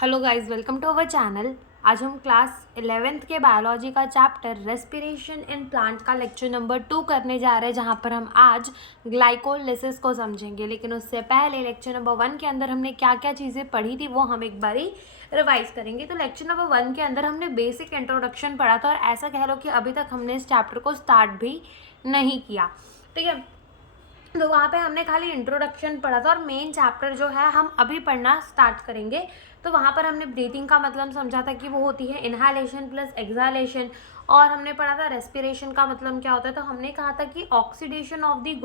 Hello guys, welcome to our channel. आज हम class 11th के बायोलॉजी का चैप्टर रेस्पिरेशन इन प्लांट का लेक्चर नंबर 2 करने जा रहे हैं, जहां पर हम आज ग्लाइकोलिसिस को समझेंगे। लेकिन उससे पहले लेक्चर नंबर 1 के अंदर हमने क्या क्या चीज़ें पढ़ी थी वो हम एक बारी रिवाइज करेंगे। तो लेक्चर नंबर 1 के अंदर हमने बेसिक इंट्रोडक्शन पढ़ा था, और ऐसा कह लो कि अभी तक हमने इस चैप्टर को स्टार्ट भी नहीं किया। ठीक है, तो वहाँ पे हमने खाली इंट्रोडक्शन पढ़ा था, और मेन चैप्टर जो है हम अभी पढ़ना स्टार्ट करेंगे। तो वहाँ पर हमने ब्रीथिंग का मतलब समझा था कि वो होती है इनहालेशन प्लस एक्सहालेशन, और हमने पढ़ा था रेस्पिरेशन का मतलब क्या होता है। तो हमने कहा था कि ऑक्सीडेशन ऑफ द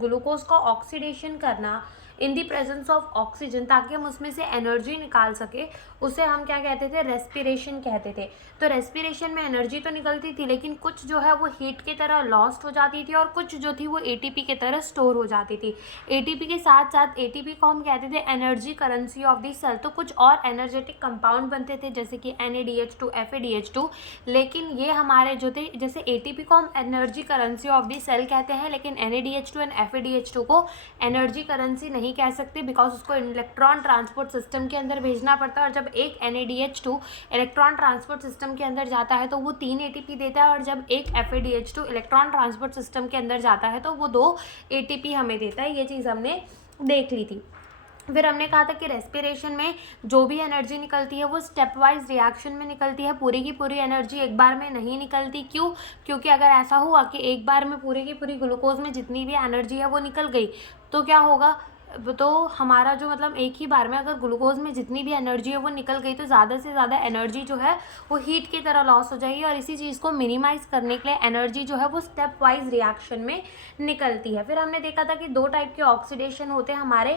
ग्लूकोज का ऑक्सीडेशन करना इन दी प्रेजेंस ऑफ ऑक्सीजन, ताकि हम उसमें से एनर्जी निकाल सके, उसे हम क्या कहते थे, रेस्पिरेशन कहते थे। तो रेस्पिरेशन में एनर्जी तो निकलती थी, लेकिन कुछ जो है वो हीट की तरह लॉस्ट हो जाती थी, और कुछ जो थी वो एटीपी की तरह स्टोर हो जाती थी। एटीपी के साथ साथ एटीपी को हम कहते थे energy currency of the cell. तो कुछ और एनर्जेटिक कंपाउंड बनते थे, जैसे कि NADH2, FADH2। लेकिन ये हमारे जो थे, जैसे एटीपी को हम energy currency of the cell कहते हैं, लेकिन NADH2 एंड FADH2 को एनर्जी करेंसी नहीं कह सकते, बिकॉज उसको इलेक्ट्रॉन ट्रांसपोर्ट सिस्टम के अंदर भेजना पड़ता है। और जब एक NADH2 इलेक्ट्रॉन ट्रांसपोर्ट सिस्टम के अंदर जाता है तो वो 3 ATP देता है, और जब एक FADH2 इलेक्ट्रॉन ट्रांसपोर्ट सिस्टम के अंदर जाता है तो वो 2 ATP हमें देता है। ये चीज़ हमने देख ली थी। फिर हमने कहा था कि रेस्पिरेशन में जो भी एनर्जी निकलती है वो स्टेप वाइज रिएक्शन में निकलती है, पूरी की पूरी एनर्जी एक बार में नहीं निकलती। क्यों? क्योंकि अगर ऐसा हुआ कि एक बार में पूरी की पूरी ग्लूकोज में जितनी भी एनर्जी है वो निकल गई, तो क्या होगा, तो हमारा जो मतलब एक ही बार में अगर ग्लूकोज में जितनी भी एनर्जी है वो निकल गई, तो ज़्यादा से ज़्यादा एनर्जी जो है वो हीट की तरह लॉस हो जाएगी। और इसी चीज़ को मिनिमाइज करने के लिए एनर्जी जो है वो स्टेप वाइज रिएक्शन में निकलती है। फिर हमने देखा था कि 2 टाइप के ऑक्सीडेशन होते हैं हमारे।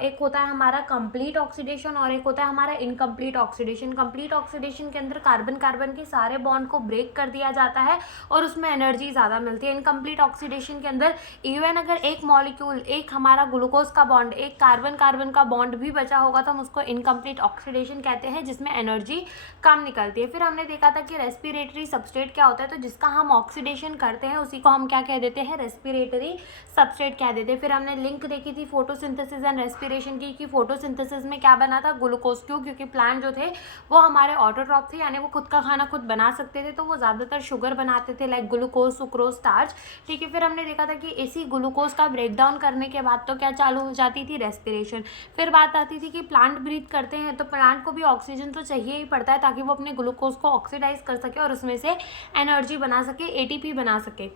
एक होता है हमारा कंप्लीट ऑक्सीडेशन, और एक होता है हमारा इनकम्प्लीट ऑक्सीडेशन। कंप्लीट ऑक्सीडेशन के अंदर कार्बन कार्बन के सारे बॉन्ड को ब्रेक कर दिया जाता है, और उसमें एनर्जी ज़्यादा मिलती है। इनकम्प्लीट ऑक्सीडेशन के अंदर इवन अगर एक मॉलिक्यूल, एक हमारा ग्लूकोज का बॉन्ड, एक कार्बन कार्बन का बॉन्ड भी बचा होगा, तो हम उसको इनकम्प्लीट ऑक्सीडेशन कहते हैं, जिसमें एनर्जी कम निकलती है। फिर हमने देखा था कि रेस्पिरेटरी सबस्ट्रेट क्या होता है, तो जिसका हम ऑक्सीडेशन करते हैं उसी को हम क्या कह देते हैं, रेस्पिरेटरी सबस्ट्रेट कह देते हैं। फिर हमने लिंक देखी थी फोटोसिंथेसिस एंड रेस्पिरेशन की, कि फोटोसिंथेसिस में क्या बना था, ग्लूकोज। क्यों? क्योंकि प्लांट जो थे वो हमारे ऑटोट्रॉप थे, यानी वो खुद का खाना खुद बना सकते थे, तो वो ज़्यादातर शुगर बनाते थे, लाइक ग्लूकोज, सुक्रोज, स्टार्च। ठीक है, फिर हमने देखा था कि इसी ग्लूकोज का ब्रेकडाउन करने के बाद तो क्या चालू हो जाती थी, रेस्पिरेशन। फिर बात आती थी कि प्लांट ब्रीथ करते हैं, तो प्लांट को भी ऑक्सीजन तो चाहिए ही पड़ता है, ताकि वो अपने ग्लूकोज को ऑक्सीडाइज कर सके और उसमें से एनर्जी बना सके, ATP बना सके।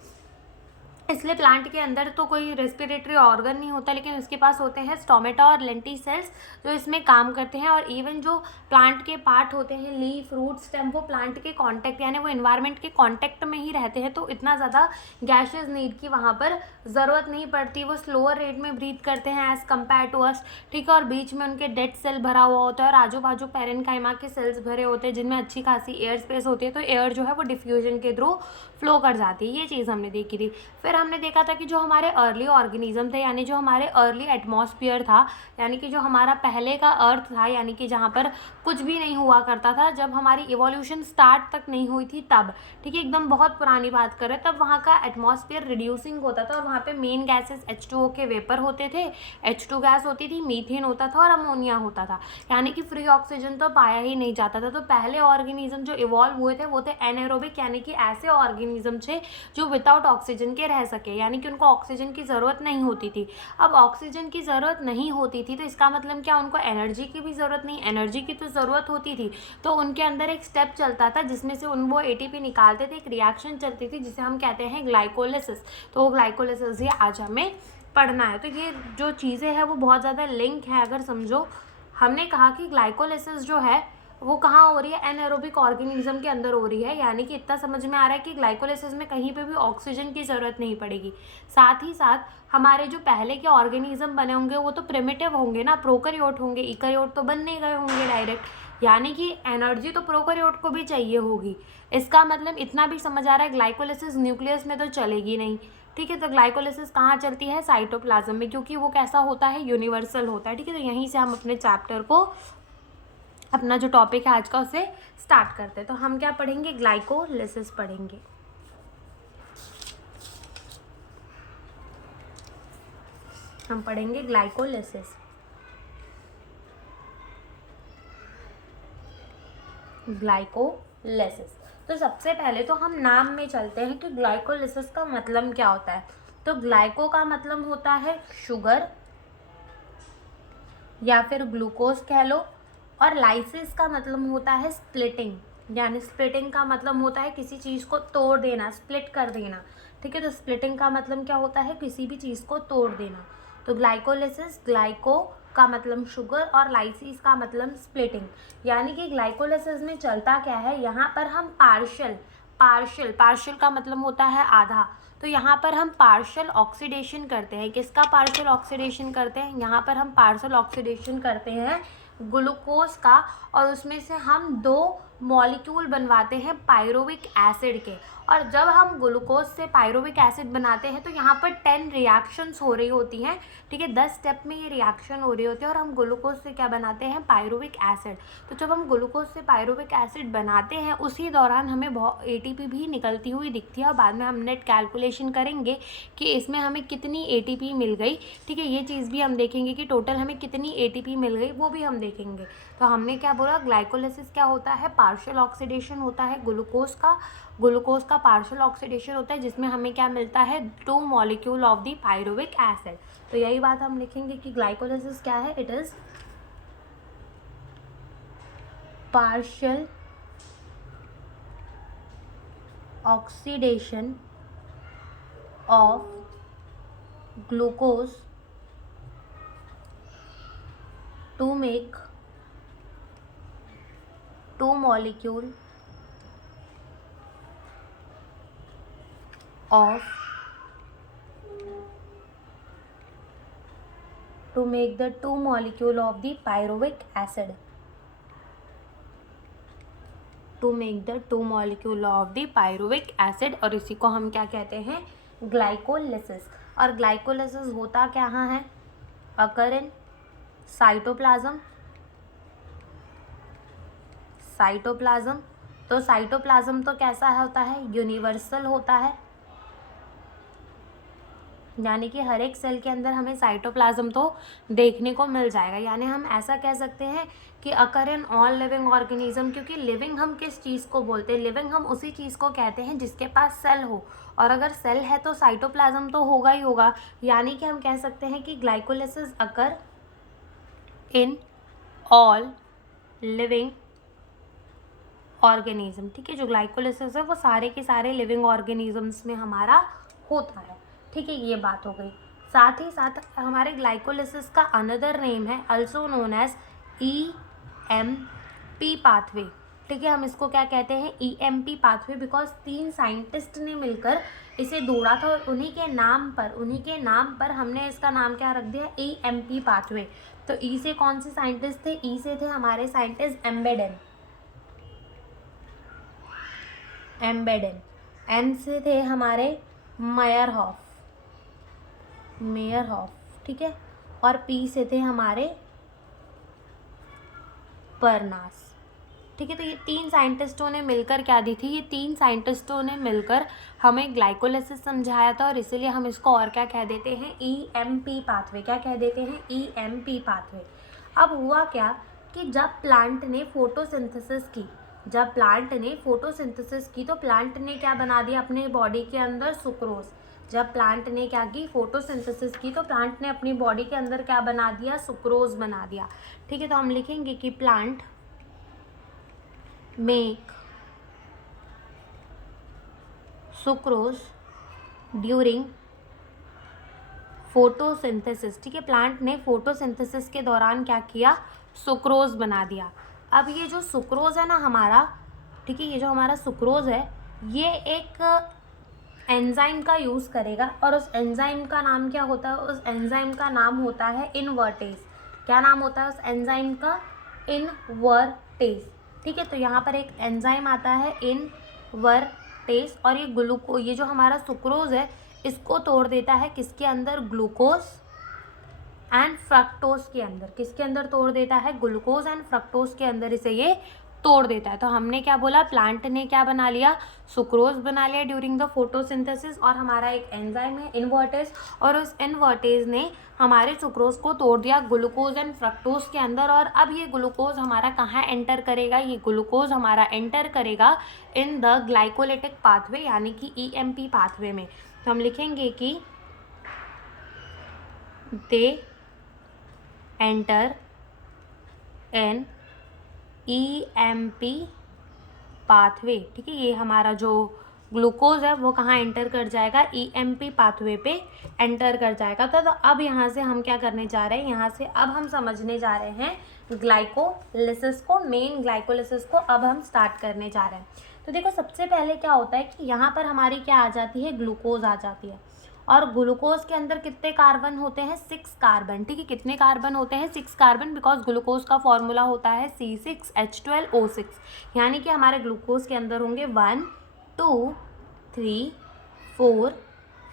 इसलिए प्लांट के अंदर तो कोई रेस्पिरेटरी ऑर्गन नहीं होता, लेकिन उसके पास होते हैं स्टोमेटा और लेंटी सेल्स, जो इसमें काम करते हैं। और इवन जो प्लांट के पार्ट होते हैं, लीफ, रूट, स्टेम, वो प्लांट के कांटेक्ट, यानी वो एनवायरनमेंट के कांटेक्ट में ही रहते हैं, तो इतना ज़्यादा गैसेस नीड की वहाँ पर ज़रूरत नहीं पड़ती। वो स्लोअर रेट में ब्रीथ करते हैं एज़ कम्पेयर टू अस। ठीक है, और बीच में उनके डेड सेल भरा हुआ होता है, और आजू बाजू पेरेन्काइमा के सेल्स भरे होते हैं, जिनमें अच्छी खासी एयर स्पेस होती है, तो एयर जो है वो डिफ्यूजन के थ्रू फ्लो कर जाती है। ये चीज़ हमने देखी थी। फिर हमने देखा था कि जो हमारे अर्ली ऑर्गेनिज्म थे, यानी जो हमारे अर्ली एटमॉस्फेयर था, यानी कि जो हमारा पहले का अर्थ था, यानी कि जहाँ पर कुछ भी नहीं हुआ करता था, जब हमारी इवोल्यूशन स्टार्ट तक नहीं हुई थी तब, ठीक है, एकदम बहुत पुरानी बात करें, तब वहाँ का एटमॉस्फेयर रिड्यूसिंग होता था, और वहाँ पे मेन गैसेस H2O के वेपर होते थे, H2 गैस होती थी, मीथेन होता था, और अमोनिया होता था, यानी कि फ्री ऑक्सीजन तो पाया ही नहीं जाता था। तो पहले ऑर्गेनिज्म जो इवॉल्व हुए थे वो थे एनाएरोबिक, यानी कि ऐसे ऑर्गेनिज्म थे जो विदाउट ऑक्सीजन के रह सके, यानी कि उनको ऑक्सीजन की ज़रूरत नहीं होती थी। अब ऑक्सीजन की ज़रूरत नहीं होती थी, तो इसका मतलब क्या, उनको एनर्जी की भी ज़रूरत नहीं, एनर्जी की तो ज़रूरत होती थी। तो उनके अंदर एक स्टेप चलता था, जिसमें से वो ATP निकालते थे, एक रिएक्शन चलती थी, जिसे हम कहते हैं ग्लाइकोलिसिस। तो वो ग्लाइकोलिसिस ही आज हमें पढ़ना है। तो ये जो चीज़ें हैं वो बहुत ज़्यादा लिंक है, अगर समझो। हमने कहा कि ग्लाइकोलिसिस जो है वो कहाँ हो रही है, एनाएरोबिक ऑर्गेनिज्म के अंदर हो रही है, यानी कि इतना समझ में आ रहा है कि ग्लाइकोलिसिस में कहीं पे भी ऑक्सीजन की ज़रूरत नहीं पड़ेगी। साथ ही साथ हमारे जो पहले के ऑर्गेनिज्म बने होंगे वो तो प्रिमिटिव होंगे ना, प्रोकैरियोट होंगे, यूकैरियोट तो बन नहीं गए होंगे डायरेक्ट, यानी कि एनर्जी तो प्रोकैरियोट को भी चाहिए होगी। इसका मतलब इतना भी समझ आ रहा है, ग्लाइकोलिसिस न्यूक्लियस में तो चलेगी नहीं। ठीक है, तो ग्लाइकोलिसिस कहाँ चलती है, साइटोप्लाज्म में, क्योंकि वो कैसा होता है, यूनिवर्सल होता है। ठीक है, तो यहीं से हम अपने चैप्टर को, अपना जो टॉपिक है आज का, उसे स्टार्ट करते हैं। तो हम क्या पढ़ेंगे, ग्लाइकोलिसिस पढ़ेंगे। हम पढ़ेंगे ग्लाइकोलिसिस। ग्लाइकोलिसिस। तो सबसे पहले तो हम नाम में चलते हैं कि ग्लाइकोलिसिस का मतलब क्या होता है। तो ग्लाइको का मतलब होता है शुगर या फिर ग्लूकोज कह लो, और लाइसिस का मतलब होता है स्प्लिटिंग, यानी स्प्लिटिंग का मतलब होता है किसी चीज़ को तोड़ देना, स्प्लिट कर देना। ठीक है, तो स्प्लिटिंग का मतलब क्या होता है, किसी भी चीज़ को तोड़ देना। तो ग्लाइकोलिसिस, ग्लाइको का मतलब शुगर और लाइसिस का मतलब स्प्लिटिंग। यानी कि ग्लाइकोलिसिस में चलता क्या है, यहाँ पर हम पार्शियल का मतलब होता है आधा। तो यहाँ पर हम पार्शियल ऑक्सीडेशन करते हैं। किसका पार्शियल ऑक्सीडेशन करते हैं, यहाँ पर हम पार्शियल ऑक्सीडेशन करते हैं ग्लूकोज का, और उसमें से हम 2 मॉलिक्यूल बनवाते हैं पायरुविक एसिड के। और जब हम ग्लूकोज से पायरुविक एसिड बनाते हैं तो यहाँ पर 10 रिएक्शंस हो रही होती हैं। ठीक है, 10 स्टेप में ये रिएक्शन हो रही होती है, और हम ग्लूकोज से क्या बनाते हैं, पायरुविक एसिड। तो जब हम ग्लूकोज से पायरुविक एसिड बनाते हैं उसी दौरान हमें ATP भी निकलती हुई दिखती है, और बाद में हम नेट कैलकुलेशन करेंगे कि इसमें हमें कितनी ATP मिल गई। ठीक है, ये चीज़ भी हम देखेंगे कि टोटल हमें कितनी ATP मिल गई, वो भी हम देखेंगे। तो हमने क्या बोला, ग्लाइकोलिसिस क्या होता है, पार्शियल ऑक्सीडेशन होता है ग्लूकोज का पार्शियल ऑक्सीडेशन होता है, जिसमें हमें क्या मिलता है, 2 molecule of the pyruvic acid. तो यही बात हम लिखेंगे कि ग्लाइकोलिसिस क्या है, it is partial oxidation of glucose to make 2 molecule of to make the 2 molecule of the pyruvic acid, to make the 2 molecule of the pyruvic acid, और इसी को हम क्या कहते हैं, ग्लाइकोलिसिस। और ग्लाइकोलिसिस होता क्या है, अकर इन साइटोप्लाज्म। तो साइटोप्लाज्म तो कैसा होता है, यूनिवर्सल होता है, यानी कि हर एक सेल के अंदर हमें साइटोप्लाज्म तो देखने को मिल जाएगा। यानी हम ऐसा कह सकते हैं कि अकर इन ऑल लिविंग ऑर्गेनिज्म, क्योंकि लिविंग हम किस चीज़ को बोलते हैं, लिविंग हम उसी चीज़ को कहते हैं जिसके पास सेल हो, और अगर सेल है तो साइटोप्लाज्म तो होगा ही होगा। यानी कि हम कह सकते हैं कि glycolysis occur in all living organism. ठीक है, जो ग्लाइकोलिसिस है वो सारे के सारे लिविंग ऑर्गेनिजम्स में हमारा होता है। ठीक है, ये बात हो गई। साथ ही साथ हमारे ग्लाइकोलिसिस का अनदर नेम है also known as EMP pathway. ठीक है, हम इसको क्या कहते हैं, EMP पाथवे, बिकॉज 3 साइंटिस्ट ने मिलकर इसे ढूंढा था, और उन्हीं के नाम पर हमने इसका नाम क्या रख दिया, EMP पाथवे। तो ई से कौन से साइंटिस्ट थे, ई से थे हमारे साइंटिस्ट एम्बेडेन, एम से थे हमारे मेयरहॉफ, ठीक है, और पी से थे हमारे परनास। ठीक है, तो ये 3 साइंटिस्टों ने मिलकर क्या दी थी, ये 3 साइंटिस्टों ने मिलकर हमें ग्लाइकोलिसिस समझाया था, और इसीलिए हम इसको और क्या कह देते हैं, EMP पाथवे। क्या कह देते हैं, EMP पाथवे। अब हुआ क्या कि जब प्लांट ने फोटोसिंथेसिस की, तो प्लांट ने क्या बना दिया अपने बॉडी के अंदर, सुक्रोज। जब प्लांट ने क्या की, फोटोसिंथेसिस की, तो प्लांट ने अपनी बॉडी के अंदर क्या बना दिया, सुक्रोज बना दिया। ठीक है, तो हम लिखेंगे कि plant make sucrose during photosynthesis. ठीक है, प्लांट ने फोटोसिंथेसिस के दौरान क्या किया, सुक्रोज बना दिया। अब ये जो सुक्रोज है ना हमारा, ठीक है, ये जो हमारा सुक्रोज है, ये एक एंजाइम का यूज़ करेगा, और उस एंजाइम का नाम क्या होता है, उस एंजाइम का नाम होता है इनवर्टेज। क्या नाम होता है उस एंजाइम का, इनवर्टेज। ठीक है, तो यहाँ पर एक एंजाइम आता है इनवर्टेज, और ये जो हमारा सुक्रोज है इसको तोड़ देता है किसके अंदर, ग्लूकोज एंड फ्रक्टोज के अंदर। किसके अंदर तोड़ देता है, ग्लूकोज एंड फ्रक्टोज के अंदर इसे ये तोड़ देता है। तो हमने क्या बोला, प्लांट ने क्या बना लिया, सुक्रोज बना लिया ड्यूरिंग द फोटोसिंथेसिस, और हमारा एक एंजाइम है इनवर्टेज, और उस इनवर्टेज ने हमारे सुक्रोज को तोड़ दिया ग्लूकोज एंड फ्रक्टोज के अंदर। और अब ये ग्लूकोज हमारा कहाँ एंटर करेगा, ये ग्लूकोज हमारा एंटर करेगा इन द ग्लाइकोलिटिक पाथवे यानी कि EMP पाथवे में। तो हम लिखेंगे कि they enter an EMP pathway. ठीक है, ये हमारा जो ग्लूकोज है वो कहाँ एंटर कर जाएगा, EMP पाथवे पे एंटर कर जाएगा। तो अब यहाँ से हम क्या करने जा रहे हैं, यहाँ से अब हम समझने जा रहे हैं ग्लाइकोलिसिस को, मेन ग्लाइकोलिसिस को अब हम स्टार्ट करने जा रहे हैं। तो देखो सबसे पहले क्या होता है कि यहाँ पर हमारी क्या आ जाती है, ग्लूकोज आ जाती है, और ग्लूकोज के अंदर कितने कार्बन होते हैं, 6 कार्बन। ठीक है, कितने कार्बन होते हैं, 6 कार्बन, बिकॉज ग्लूकोज का फॉर्मूला होता है C6H12O6, यानी कि हमारे ग्लूकोज के अंदर होंगे 1 2 3 4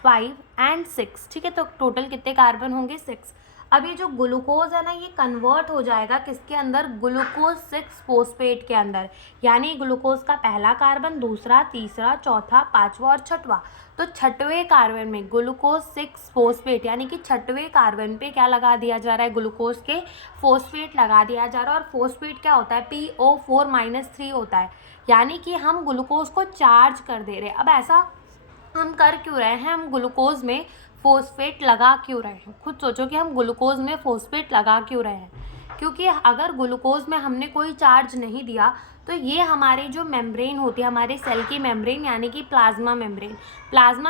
5 एंड 6। ठीक है, तो टोटल कितने कार्बन होंगे, 6। अब ये जो ग्लूकोज है ना, ये कन्वर्ट हो जाएगा किसके अंदर, ग्लूकोज 6 फोस्फेट के अंदर, यानी ग्लूकोज का पहला कार्बन, दूसरा, तीसरा, चौथा, पांचवा और छठवा। तो छठवें कार्बन में ग्लूकोज 6 फोस्फेट यानी कि छठवें कार्बन पे क्या लगा दिया जा रहा है, ग्लूकोज के फोस्फेट लगा दिया जा रहा है। और फोस्फेट क्या होता है, PO4-3 होता है, यानी कि हम ग्लूकोज को चार्ज कर दे रहे हैं। अब ऐसा हम कर क्यों रहे हैं, हम ग्लूकोज में फोस्फेट लगा क्यों रहे हैं, खुद सोचो कि हम ग्लूकोज में फोस्फेट लगा क्यों रहे हैं। क्योंकि अगर ग्लूकोज में हमने कोई चार्ज नहीं दिया तो ये हमारी जो मेम्ब्रेन होती है, हमारे सेल की मेम्ब्रेन यानी कि प्लाज्मा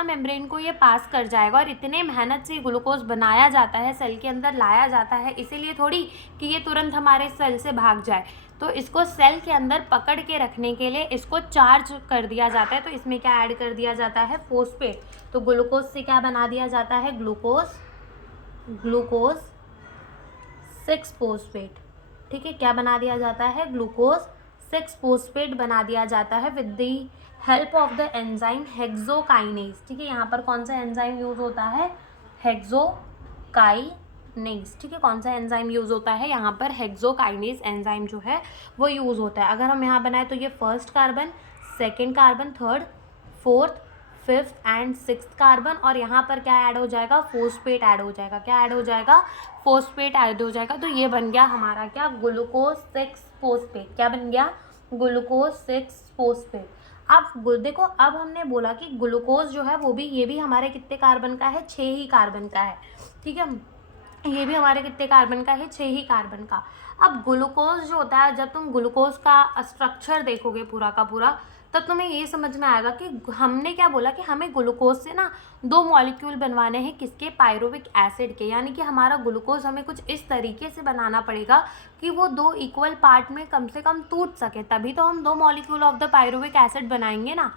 मेम्ब्रेन को ये पास कर जाएगा। और इतने मेहनत से ग्लूकोज बनाया जाता है, सेल के अंदर लाया जाता है, इसीलिए थोड़ी कि ये तुरंत हमारे सेल से भाग जाए। तो इसको सेल के अंदर पकड़ के रखने के लिए इसको चार्ज कर दिया जाता है। तो इसमें क्या ऐड कर दिया जाता है, फोस्फेट। तो ग्लूकोज से क्या बना दिया जाता है, ग्लूकोज 6 फोस्फेट। ठीक है, क्या बना दिया जाता है, ग्लूकोज 6 फोस्फेट बना दिया जाता है with the help of the enzyme hexokinase. ठीक है, यहाँ पर कौन सा एंजाइम यूज होता है, हेक्सोकाइनेज। ठीक है, कौन सा एंजाइम यूज होता है, यहाँ पर हेक्सोकाइनेज एंजाइम जो है वो यूज होता है। अगर हम यहाँ बनाए तो ये first carbon, second carbon, third, fourth, fifth and 6th carbon, और यहाँ पर क्या ऐड हो जाएगा, फोस्फेट ऐड हो जाएगा। क्या ऐड हो जाएगा, फोस्फेट ऐड हो जाएगा। तो ये बन गया हमारा क्या, ग्लूकोज 6 फोस्फेट। क्या बन गया, ग्लूकोज 6 फोस्फेट। अब देखो, अब हमने बोला कि ग्लूकोज जो है वो भी, ये भी हमारे कितने कार्बन का है, 6 ही कार्बन का है। ठीक है, ये भी हमारे कितने कार्बन का है, 6 ही कार्बन का। अब ग्लूकोज जो होता है, जब तुम ग्लूकोज का स्ट्रक्चर देखोगे पूरा का पूरा, तब तुम्हें ये समझ में आएगा कि हमने क्या बोला कि हमें ग्लूकोज से ना 2 मॉलिक्यूल बनवाने हैं, किसके, पायरुविक एसिड के। यानी कि हमारा ग्लूकोज हमें कुछ इस तरीके से बनाना पड़ेगा कि वो 2 इक्वल पार्ट में कम से कम टूट सके, तभी तो हम 2 molecule of the pyruvic acid बनाएंगे ना।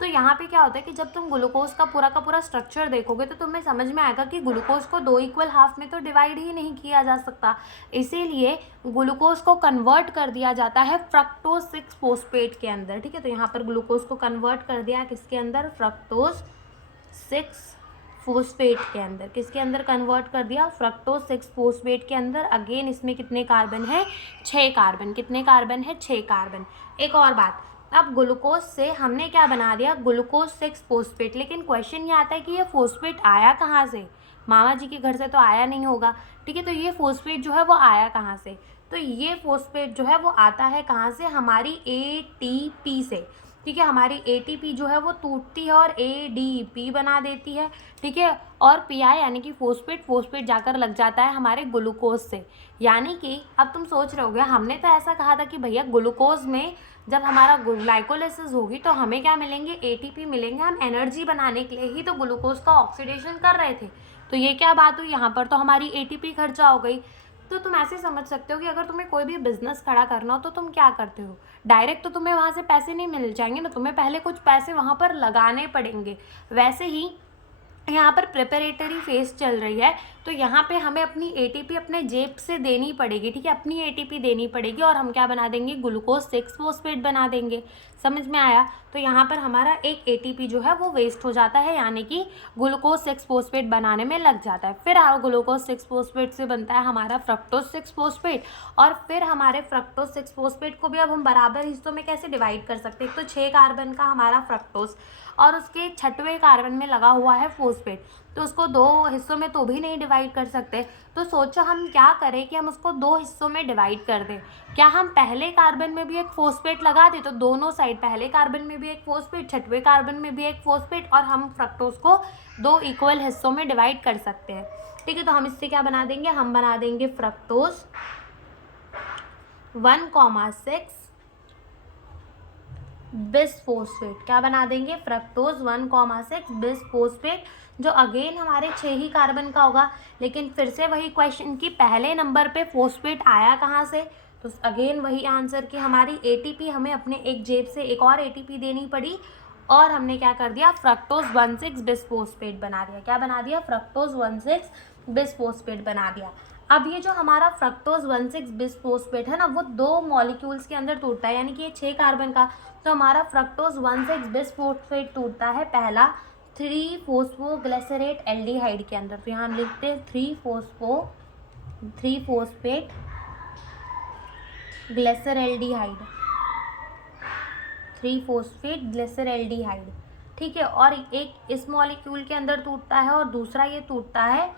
तो यहाँ पे क्या होता है कि जब तुम ग्लूकोज का पूरा स्ट्रक्चर देखोगे तो तुम्हें समझ में आएगा कि ग्लूकोज को 2 इक्वल हाफ में तो डिवाइड ही नहीं किया जा सकता, इसीलिए ग्लूकोज को कन्वर्ट कर दिया जाता है फ्रक्टोज 6 फोस्फेट के अंदर। ठीक है, तो यहाँ पर ग्लूकोज को कन्वर्ट कर दिया किसके अंदर, फ्रक्टोज 6 फोस्फेट के अंदर। किसके अंदर कन्वर्ट कर दिया, फ्रक्टोज 6 फोस्फेट के अंदर। अगेन इसमें कितने कार्बन है, 6 कार्बन। कितने कार्बन है, 6 कार्बन। एक और बात, अब ग्लूकोज से हमने क्या बना दिया, ग्लूकोज 6 फोस्फेट। लेकिन क्वेश्चन ये आता है कि ये फोस्फेट आया कहाँ से, मामा जी के घर से तो आया नहीं होगा। ठीक है, तो ये फोस्फेट जो है वो आया कहाँ से, तो ये फोस्फेट जो है वो आता है कहाँ से, हमारी ATP से। ठीक है, हमारी ATP जो है वो टूटती है और ADP बना देती है। ठीक है, और PI यानी कि फोस्फेट जाकर लग जाता है हमारे ग्लूकोज से। यानी कि अब तुम सोच रहे होगे, हमने तो ऐसा कहा था कि भैया ग्लूकोज में जब हमारा ग्लाइकोलिसिस होगी तो हमें क्या मिलेंगे, ATP मिलेंगे, हम एनर्जी बनाने के लिए ही तो ग्लूकोज का ऑक्सीडेशन कर रहे थे। तो ये क्या बात हुई, यहाँ पर तो हमारी ATP खर्चा हो गई। तो तुम ऐसे समझ सकते हो कि अगर तुम्हें कोई भी बिजनेस खड़ा करना हो तो तुम क्या करते हो, डायरेक्ट तो तुम्हें वहाँ से पैसे नहीं मिल जाएंगे ना, तुम्हें पहले कुछ पैसे वहाँ पर लगाने पड़ेंगे। वैसे ही यहाँ पर प्रिपरेटरी फेज चल रही है, तो यहाँ पे हमें अपनी ATP अपने जेब से देनी पड़ेगी, ठीक है, अपनी ATP देनी पड़ेगी और हम क्या बना देंगे, ग्लूकोज 6 फॉस्फेट बना देंगे। समझ में आया? तो यहाँ पर हमारा एक ATP जो है वो वेस्ट हो जाता है, यानी कि ग्लूकोज 6 फॉस्फेट बनाने में लग जाता है। फिर ग्लूकोज 6 फॉस्फेट से बनता है हमारा फ्रक्टोज 6 फॉस्फेट, और फिर हमारे फ्रक्टोज 6 फॉस्फेट को भी अब हम बराबर हिस्सों में कैसे डिवाइड कर सकते हैं। एक तो 6 कार्बन का हमारा फ्रक्टोज और उसके 6वें कार्बन में लगा हुआ है फॉस्फेट, तो उसको 2 हिस्सों में तो भी नहीं डिवाइड कर सकते। तो सोचो हम क्या करें कि हम उसको 2 हिस्सों में डिवाइड कर दें। क्या हम पहले कार्बन में भी एक फॉस्फेट लगा दें, तो दोनों साइड, पहले कार्बन में भी एक फॉस्फेट, 6वें कार्बन में भी एक फॉस्फेट, और हम फ्रक्टोज को 2 इक्वल हिस्सों में डिवाइड कर सकते हैं। ठीक है, तो हम इससे क्या बना देंगे, हम बना देंगे फ्रक्टोज 1,6 बिसफॉस्फेट। क्या बना देंगे, फ्रक्टोज 1,6 बिसफॉस्फेट, जो अगेन हमारे 6 ही कार्बन का होगा। लेकिन फिर से वही क्वेश्चन की पहले नंबर पे फॉस्फेट आया कहाँ से, तो अगेन वही आंसर कि हमारी ATP हमें अपने एक जेब से एक और ATP देनी पड़ी, और हमने क्या कर दिया, फ्रक्टोज 1,6 बिसफॉस्फेट बना दिया। क्या बना दिया, फ्रक्टोज 1,6 बिसफॉस्फेट बना दिया। अब ये जो हमारा फ्रक्टोज 1,6 बिसफॉस्फेट है ना, वो 2 मॉलिक्यूल्स के अंदर टूटता है, यानी कि ये 6 कार्बन का, तो हमारा फ्रक्टोज 1,6 बिसफॉस्फेट टूटता है पहला 3-फॉस्फोग्लिसरेट एल्डिहाइड के अंदर। तो यहाँ हम लिखते हैं 3-फॉस्फेट ग्लिसरैल्डिहाइड, 3-फॉस्फेट ग्लिसरैल्डिहाइड। ठीक है, और एक इस मॉलिक्यूल के अंदर टूटता है और दूसरा ये टूटता है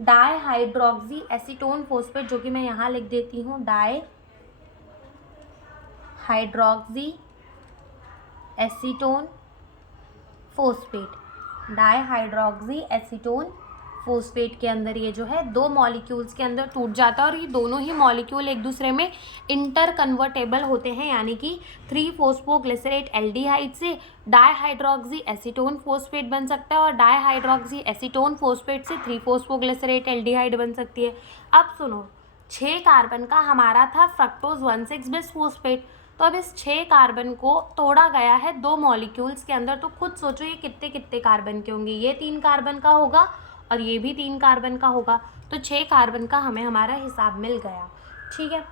डाईहाइड्रोक्सी एसीटोन फॉस्फेट, जो कि मैं यहाँ लिख देती हूँ dihydroxy acetone phosphate. Dihydroxy acetone phosphate के अंदर ये जो है 2 मॉलिक्यूल्स के अंदर टूट जाता है, और ये दोनों ही मॉलिक्यूल एक दूसरे में इंटर कन्वर्टेबल होते हैं, यानी कि 3-फॉस्फोग्लिसरेट एल्डिहाइड से डाईहाइड्रोक्सी एसीटोन फॉस्फेट बन सकता है, और डाईहाइड्रोक्सी एसीटोन फॉस्फेट से 3-फॉस्फोग्लिसरेट एल्डिहाइड बन सकती है। अब सुनो, 6 कार्बन का हमारा था फ्रक्टोज 1,6 बिसफॉस्फेट, तो अब इस 6 कार्बन को तोड़ा गया है 2 मॉलिक्यूल्स के अंदर, तो खुद सोचो ये कितने कितने कार्बन के होंगे। ये 3 कार्बन का होगा और ये भी 3 कार्बन का होगा, तो 6 कार्बन का हमें हमारा हिसाब मिल गया। ठीक है,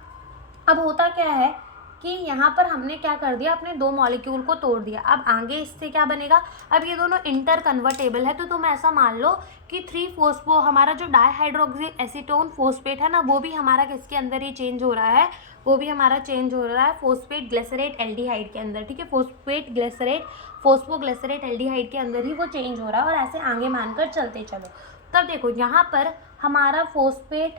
अब होता क्या है कि यहाँ पर हमने क्या कर दिया, अपने 2 मॉलिक्यूल को तोड़ दिया। अब आगे इससे क्या बनेगा, अब ये दोनों इंटर कन्वर्टेबल है, तो तुम ऐसा मान लो कि 3-फॉस्फो हमारा जो डाईहाइड्रोक्सी एसीटोन फॉस्फेट है ना, वो भी हमारा किसके अंदर ही चेंज हो रहा है, वो भी हमारा चेंज हो रहा है फॉस्फेट ग्लिसरेट एल्डिहाइड के अंदर। ठीक है, फॉस्फोग्लिसरेट एल्डिहाइड के अंदर ही वो चेंज हो रहा है, और ऐसे आगे मानकर चलते चलो। तब देखो यहाँ पर हमारा फॉस्फेट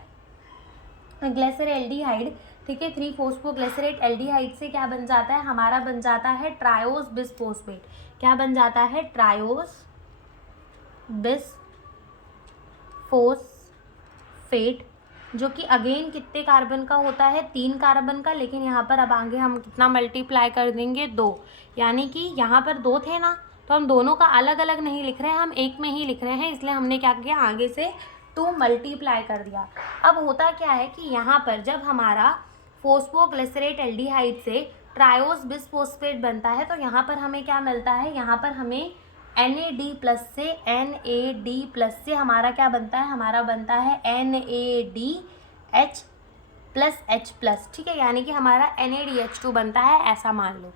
ग्लिसरैल्डिहाइड, ठीक है, 3-फॉस्फोग्लिसरेट एल्डिहाइड से क्या बन जाता है, हमारा बन जाता है ट्रायोस बिसफॉस्फेट। क्या बन जाता है, ट्रायोस बिसफॉस्फेट, जो कि अगेन कितने कार्बन का होता है, 3 कार्बन का। लेकिन यहाँ पर अब आगे हम कितना मल्टीप्लाई कर देंगे, 2, यानी कि यहाँ पर 2 थे ना, तो हम दोनों का अलग अलग नहीं लिख रहे हैं, हम एक में ही लिख रहे हैं, इसलिए हमने क्या किया, आगे से 2 मल्टीप्लाई कर दिया। अब होता क्या है कि यहाँ पर जब हमारा फॉस्फोग्लिसरेट एल्डिहाइड से ट्रायोस बिसफॉस्फेट बनता है, तो यहाँ पर हमें क्या मिलता है, यहाँ पर हमें NAD+ से हमारा क्या बनता है, हमारा बनता है NADH+H+। ठीक है, यानी कि हमारा NADH2 बनता है, ऐसा मान लो,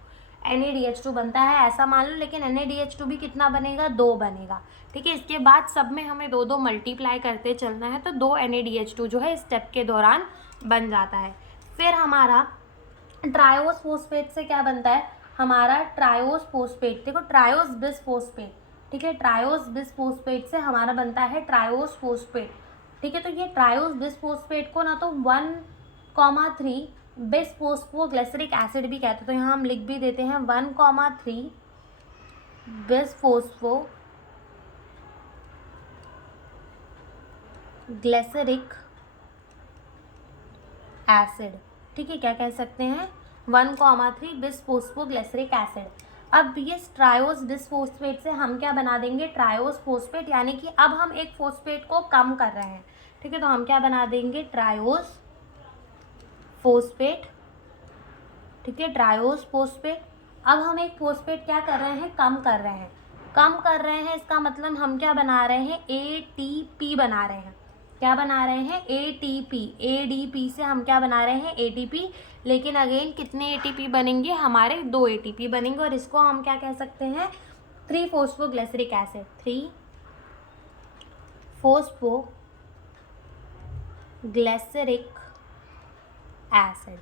NADH2 बनता है ऐसा मान लो। लेकिन NADH2 भी कितना बनेगा, 2 बनेगा। ठीक है, इसके बाद सब में हमें 2-2 मल्टीप्लाई करते चलना है, तो 2 NADH2 जो है स्टेप के दौरान बन जाता है। फिर हमारा ट्रायोस फॉस्फेट से क्या बनता है, हमारा ट्रायोस फॉस्फेट, देखो ट्रायोस बिसफॉस्फेट, ठीक है, ट्रायोस बिसफॉस्फेट से हमारा बनता है ट्रायोस फॉस्फेट। ठीक है, तो ये ट्रायोस बिसफॉस्फेट को ना तो 1,3 बिसफॉस्फोग्लिसरिक एसिड भी कहते हैं, तो यहाँ हम लिख भी देते हैं 1,3 बिसफॉस्फोग्लिसरिक एसिड। ठीक है, क्या कह सकते हैं, 1,3 बिसफॉस्फोग्लिसरिक एसिड। अब ये ट्रायोस बिसफॉस्फेट से हम क्या बना देंगे, ट्रायोस फॉस्फेट, यानी कि अब हम एक फॉस्फेट को कम कर रहे हैं। ठीक है, तो हम क्या बना देंगे, ट्रायोस फॉस्फेट। ठीक है, ट्रायोस फॉस्फेट। अब हम एक फॉस्फेट क्या कर रहे हैं, कम कर रहे हैं, इसका मतलब हम क्या बना रहे हैं, ATP बना रहे हैं। क्या बना रहे हैं, ATP, ADP से हम क्या बना रहे हैं, ATP। लेकिन अगेन कितने ATP बनेंगे, हमारे 2 ATP बनेंगे, और इसको हम क्या कह सकते हैं, 3-फॉस्फोग्लिसरिक एसिड, 3-फॉस्फोग्लिसरिक एसिड,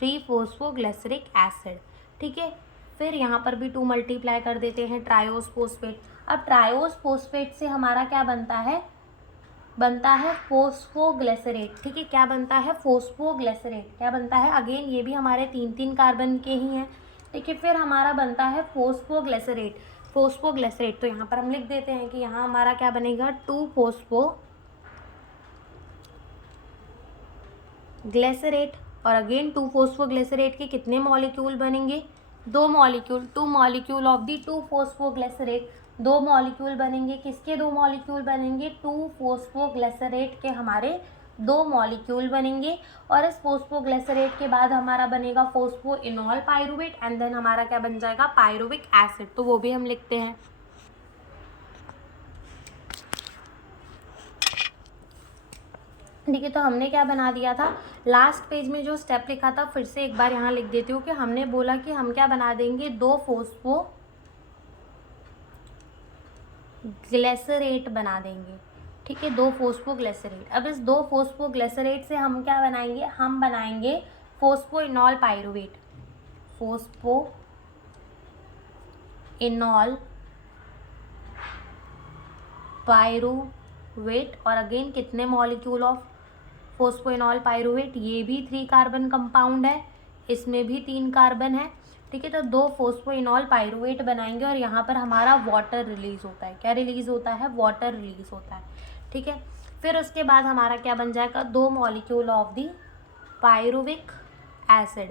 3-फॉस्फोग्लिसरिक एसिड। ठीक है, फिर यहाँ पर भी 2 मल्टीप्लाई कर देते हैं, ट्रायोस फोस्फेट। अब ट्रायोस फोस्फेट से हमारा क्या बनता है, बनता है फॉस्फोग्लिसरेट। ठीक है, क्या बनता है, फॉस्फोग्लिसरेट। क्या बनता है, अगेन ये भी हमारे 3-3 कार्बन के ही हैं। ठीक है, फिर हमारा बनता है फॉस्फोग्लिसरेट, फॉस्फोग्लिसरेट। तो यहाँ पर हम लिख देते हैं कि यहाँ हमारा क्या बनेगा, 2-फॉस्फोग्लिसरेट, और अगेन 2-फॉस्फोग्लिसरेट के कितने मॉलिक्यूल बनेंगे, 2 molecule, 2 molecule of the two phosphoglycerate, 2 molecule बनेंगे, किसके 2 मॉलिक्यूल बनेंगे, 2-फॉस्फोग्लिसरेट के हमारे 2 मॉलिक्यूल बनेंगे। और इस फॉस्फोग्लिसरेट के बाद हमारा बनेगा फॉस्फोइनॉल पायरुवेट, एंड देन हमारा क्या बन जाएगा, पायरुविक एसिड। तो वो भी हम लिखते हैं। ठीक है, तो हमने क्या बना दिया था, लास्ट पेज में जो स्टेप लिखा था, फिर से एक बार यहाँ लिख देती हूँ कि हमने बोला कि हम क्या बना देंगे, 2-फॉस्फोग्लिसरेट बना देंगे। ठीक है, 2-फॉस्फोग्लिसरेट। अब इस 2-फॉस्फोग्लिसरेट से हम क्या बनाएंगे, हम बनाएंगे फॉस्फोइनॉल पायरुवेट, फॉस्फोइनॉल पायरुवेट। और अगेन कितने मॉलिक्यूल ऑफ फॉस्फोइनॉल पायरुवेट, ये भी 3 कार्बन कंपाउंड है, इसमें भी 3 कार्बन है। ठीक है, तो 2 फॉस्फोइनॉल पायरुवेट बनाएंगे, और यहाँ पर हमारा वाटर रिलीज होता है। क्या रिलीज होता है, वाटर रिलीज होता है। ठीक है, फिर उसके बाद हमारा क्या बन जाएगा, 2 molecule of the pyruvic acid.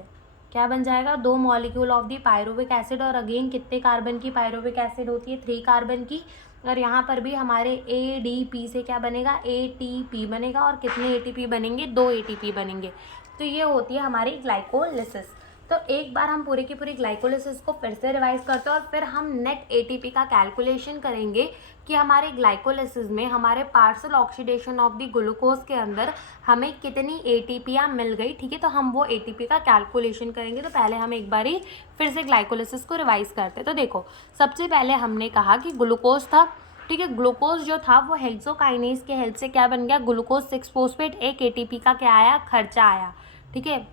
क्या बन जाएगा, 2 molecule of the pyruvic acid, और अगेन कितने कार्बन की पायरुविक एसिड होती है, 3 कार्बन की। और यहाँ पर भी हमारे ADP से क्या बनेगा, ATP बनेगा, और कितने ATP बनेंगे, 2 ATP बनेंगे। तो ये होती है हमारी ग्लाइकोलिसिस। तो एक बार हम पूरी की पूरी ग्लाइकोलिसिस को फिर से रिवाइज करते हैं, और फिर हम नेट ATP का कैलकुलेशन करेंगे कि हमारे ग्लाइकोलिसिस में हमारे partial oxidation of the glucose के अंदर हमें कितनी ATP मिल गई। ठीक है, तो हम वो ATP का कैलकुलेशन करेंगे। तो पहले हम एक बारी फिर से ग्लाइकोलिसिस को रिवाइज करते हैं। तो देखो, सबसे पहले हमने कहा कि ग्लूकोज था। ठीक है, ग्लूकोज जो था वो हेक्सोकाइनेज के हेल्प से क्या बन गया, ग्लूकोज 6-फॉस्फेट। एक ATP का क्या आया, खर्चा आया। ठीक है,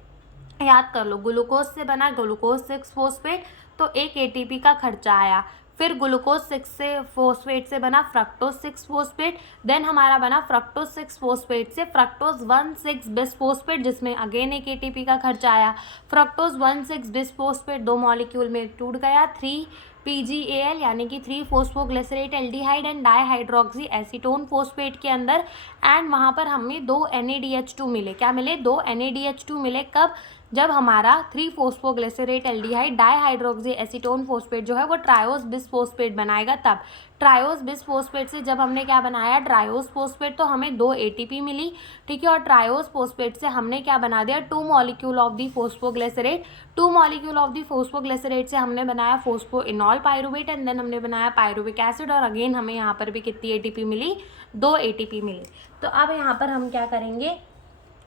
याद कर लो, ग्लूकोज से बना ग्लूकोज 6-फॉस्फेट, तो एक ATP का खर्चा आया। फिर ग्लूकोज 6 से फॉस्फेट से बना फ्रक्टोज 6-फॉस्फेट, देन हमारा बना फ्रक्टोज 6-फॉस्फेट से फ्रक्टोज 1,6-बिसफॉस्फेट, जिसमें अगेन एक ATP का खर्चा आया। फ्रक्टोज 1,6-बिसफॉस्फेट 2 मॉलिक्यूल में टूट गया, 3-PGAL यानी कि three phosphoglycerate aldehyde and dihydroxy acetone phosphate के अंदर, एंड वहाँ पर हमें 2 NADH2 मिले। क्या मिले, 2 NADH2 मिले। कब, जब हमारा three phosphoglycerate aldehyde dihydroxy acetone phosphate जो है वो ट्रायोस बिसफॉस्फेट बनाएगा। तब ट्रायोस बिसफॉस्फेट से जब हमने क्या बनाया, ट्रायोस फॉस्फेट, तो हमें 2 ATP मिली। ठीक है, और ट्रायोस फॉस्फेट से हमने क्या बना दिया, 2 molecule of the phosphoglycerate. 2 molecule of the phosphoglycerate से हमने बनाया फॉस्फोइनॉल पायरुवेट, एंड देन हमने बनाया पायरुविक एसिड, और अगेन हमें यहाँ पर भी कितनी ATP मिली, 2 ATP मिली। तो अब यहाँ पर हम क्या करेंगे,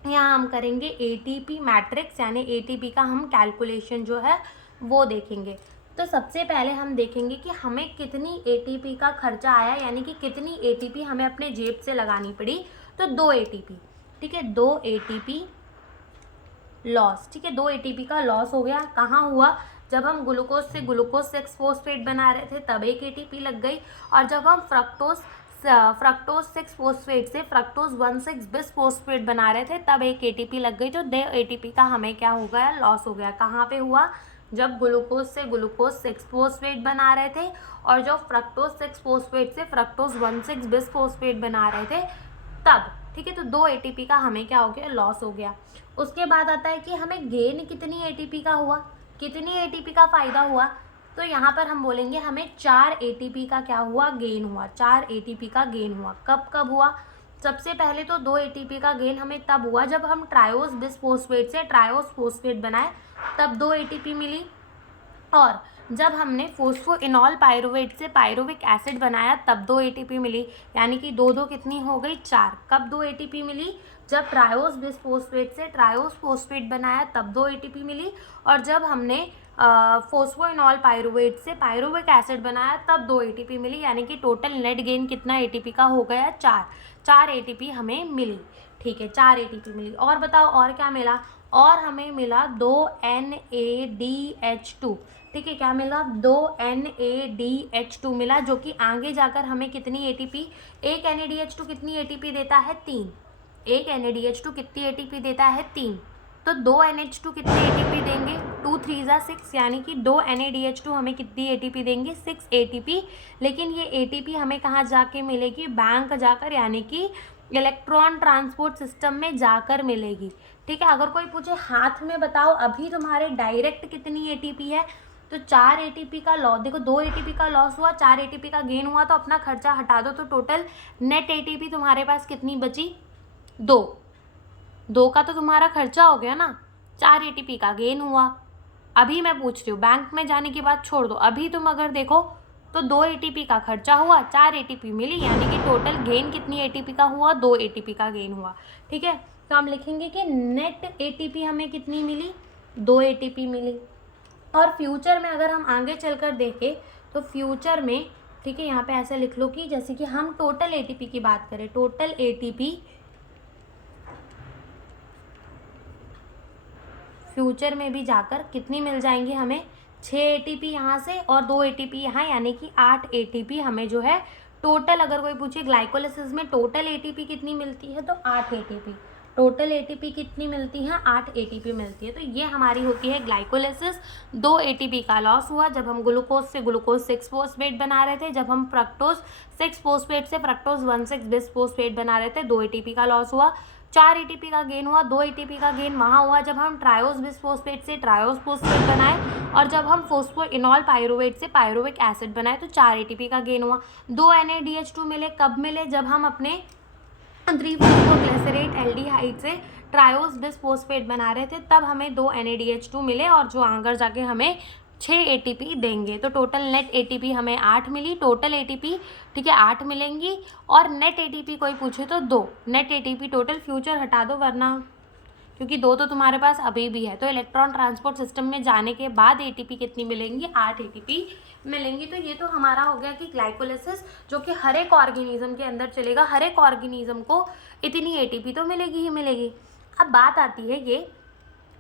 यहाँ हम करेंगे ATP मैट्रिक्स, यानी ATP का हम कैलकुलेशन जो है वो देखेंगे। तो सबसे पहले हम देखेंगे कि हमें कितनी ATP का खर्चा आया, यानी कि कितनी ATP हमें अपने जेब से लगानी पड़ी। तो 2 ATP। ठीक है, 2 ATP लॉस। ठीक है, 2 ATP का लॉस हो गया। कहाँ हुआ, जब हम ग्लूकोज से ग्लूकोज 6-फॉस्फेट बना रहे थे तब एक ATP लग गई, और जब हम फ्रक्टोज 6-फॉस्फेट से फ्रक्टोज 1,6-बिसफॉस्फेट बना रहे थे तब एक ATP लग गई। तो 2 ATP का हमें क्या हो गया, लॉस हो गया। कहाँ पे हुआ, जब ग्लूकोज से ग्लूकोज 6-फॉस्फेट बना रहे थे, और जो फ्रक्टोज 6-फॉस्फेट से फ्रक्टोज 1,6-बिसफॉस्फेट बना रहे थे तब। ठीक है, तो 2 ATP का हमें क्या हो गया, लॉस हो गया। उसके बाद आता है कि हमें गेन कितनी ATP का हुआ, कितनी ATP का फ़ायदा हुआ। तो यहाँ पर हम बोलेंगे हमें 4 ATP का क्या हुआ, गेन हुआ। 4 ATP का गेन हुआ। कब कब हुआ, सबसे पहले तो 2 ATP का गेन हमें तब हुआ जब हम ट्रायोस बिसफॉस्फेट से ट्रायोस फॉस्फेट बनाए, तब 2 ATP मिली। और जब हमने फोस्फोइनॉल पायरुवेट से पायरुविक एसिड बनाया तब 2 एटीपी मिली, यानी कि दो दो कितनी हो गई 4। कब 2 एटीपी मिली? जब ट्रायोस बिसफोस्फेट से ट्रायोस फोस्फेट बनाया तब 2 एटीपी मिली, और जब हमने फोस्फोइनॉल पायरुवेट से पायरुविक एसिड बनाया तब 2 एटीपी मिली, यानी कि टोटल नेट गेन कितना एटीपी का हो गया? 4 एटीपी हमें मिली। ठीक है, 4 एटीपी मिली। और बताओ और क्या मिला? और हमें मिला 2 NADH2। ठीक है, क्या मिला? 2 NADH2 मिला, जो कि आगे जाकर हमें कितनी एटीपी? एक NADH2 कितनी एटीपी देता है? 3। एक NADH2 कितनी एटीपी देता है? 3। तो 2 NH2 कितने एटीपी देंगे? 2 3 जा 6, यानी कि 2 NADH2 हमें कितनी एटीपी देंगे? 6 एटीपी। लेकिन ये एटीपी हमें कहाँ जाके मिलेगी? बैंक जाकर, यानी कि इलेक्ट्रॉन ट्रांसपोर्ट सिस्टम में जाकर मिलेगी। ठीक है, अगर कोई पूछे हाथ में बताओ अभी तुम्हारे डायरेक्ट कितनी एटीपी है, तो 4 एटीपी का लॉस, देखो 2 एटीपी का लॉस हुआ, 4 एटीपी का गेन हुआ, तो अपना खर्चा हटा दो तो टोटल नेट एटीपी तुम्हारे पास कितनी बची? 2 का तो तुम्हारा खर्चा हो गया ना, 4 एटीपी का गेन हुआ। अभी मैं पूछ रही हूँ, बैंक में जाने की बात छोड़ दो, अभी तुम अगर देखो तो 2 एटीपी का खर्चा हुआ, 4 एटीपी मिली, यानी कि टोटल गेन कितनी एटीपी का हुआ? 2 एटीपी का गेन हुआ। ठीक है, तो हम लिखेंगे कि नेट एटीपी हमें कितनी मिली? 2 एटीपी मिली। और फ्यूचर में अगर हम आगे चलकर देखें तो फ्यूचर में, ठीक है, यहाँ पे ऐसे लिख लो कि जैसे कि हम टोटल एटीपी की बात करें, टोटल एटीपी फ्यूचर में भी जाकर कितनी मिल जाएंगी हमें? 6 एटीपी यहाँ से और 2 एटीपी यहाँ, यानी कि 8 एटीपी हमें जो है टोटल। अगर कोई पूछे ग्लाइकोलिसिस में टोटल एटीपी कितनी मिलती है, तो 8 एटीपी। टोटल एटीपी कितनी मिलती है? 8 एटीपी मिलती है। तो ये हमारी होती है ग्लाइकोलिसिस। 2 एटीपी का लॉस हुआ जब हम ग्लूकोज से ग्लूकोज 6 फोस्फेट बना रहे थे, जब हम फ्रक्टोज 6 फोस्फेट से फ्रक्टोज 1,6 बिस फोस्फेट बना रहे थे, 2 एटीपी का लॉस हुआ। 4 एटीपी का गेन हुआ। 2 एटीपी का गेन वहाँ हुआ जब हम ट्रायोस बिसफोस्फेट से ट्रायोस फोस्फेट बनाए, और जब हम फोस्फोइनॉल पायरुवेट से पायरुविक एसिड बनाए तो 4 एटीपी का गेन हुआ। 2 NADH2 मिले, कब मिले? जब हम अपने 3-फॉस्फोग्लिसरेट एल्डिहाइड से ट्रायोस बिसफोस्फेट बना रहे थे, तब हमें 2 NADH2 मिले, और जो आगे जाके हमें 6 एटीपी देंगे। तो टोटल नेट एटीपी हमें 8 मिली। टोटल एटीपी, ठीक है, 8 मिलेंगी, और नेट एटीपी कोई पूछे तो 2 नेट एटीपी टोटल। फ्यूचर हटा दो वरना, क्योंकि 2 तो तुम्हारे पास अभी भी है। तो इलेक्ट्रॉन ट्रांसपोर्ट सिस्टम में जाने के बाद एटीपी कितनी मिलेंगी? 8 एटीपी मिलेंगी। तो ये तो हमारा हो गया कि ग्लाइकोलिसिस, जो कि हर एक ऑर्गेनिज्म के अंदर चलेगा, हर एक ऑर्गेनिज्म को इतनी एटीपी तो मिलेगी ही मिलेगी। अब बात आती है ये